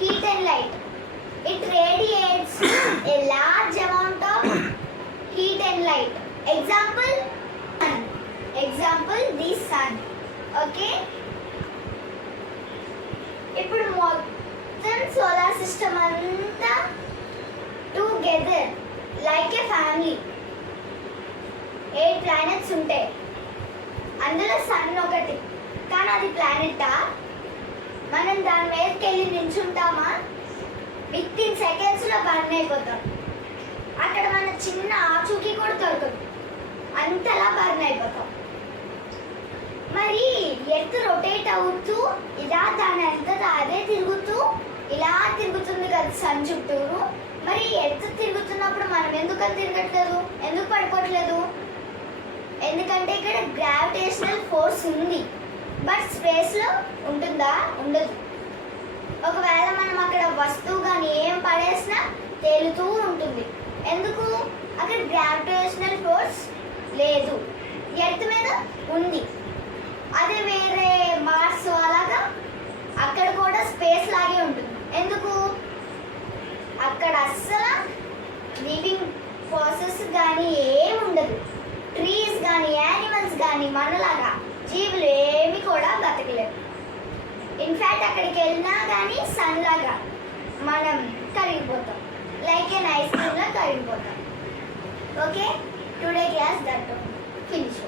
heat and light. It radiates a large amount of heat and light. Example, sun. Example, the sun. Okay. ఇప్పుడు మొత్తం solar system అంతా together like ఏ family 8 planets ఉంటాయి. అందులో sun ఒకటి, కానీ అది ప్లానెటా? మనం దాని మీదకి వెళ్ళి నించుంటామా? విత్ ఇన్ సెకండ్స్లో బర్న్ అయిపోతాం. అక్కడ మన చిన్న ఆచూకీ కూడా దొరకదు, అంతలా బర్న్ అయిపోతాం. మరి ఎర్త్ రొటేట్ అవుతూ ఇలా దాని అంతటా అదే తిరుగుతూ ఇలా తిరుగుతుంది కదా సన్ చుట్టూరు. మరి ఎర్త్ తిరుగుతున్నప్పుడు మనం ఎందుకు తిరగట్లేదు, ఎందుకు పడిపోవట్లేదు? ఎందుకంటే ఇక్కడ గ్రావిటేషనల్ ఫోర్స్ ఉంది. బట్ స్పేస్లో ఉంటుందా? ఉండదు. ఒకవేళ మనం అక్కడ వస్తువు కానీ ఏం పడేసినా తేలుతూ ఉంటుంది. ఎందుకు? అక్కడ గ్రావిటేషనల్ ఫోర్స్ లేదు. ఎర్త్ మీద ఉంది. అదే వేరే మార్స్ అలాగా అక్కడ కూడా స్పేస్ లాగే ఉంటుంది. ఎందుకు? అక్కడ అస్సలు లివింగ్ ప్రాసెస్ కానీ ఏమి ఉండదు. ట్రీస్ కానీ యానిమల్స్ కానీ మనలాగా జీవులు ఏమి కూడా బతకలేవు. ఇన్ఫ్యాక్ట్ అక్కడికి వెళ్ళినా కానీ సన్ లాగా మనం కరిగిపోతాం, లైక్ ఎన్ ఐస్ క్రీమ్లా కరిగిపోతాం. Okay, today class that finish.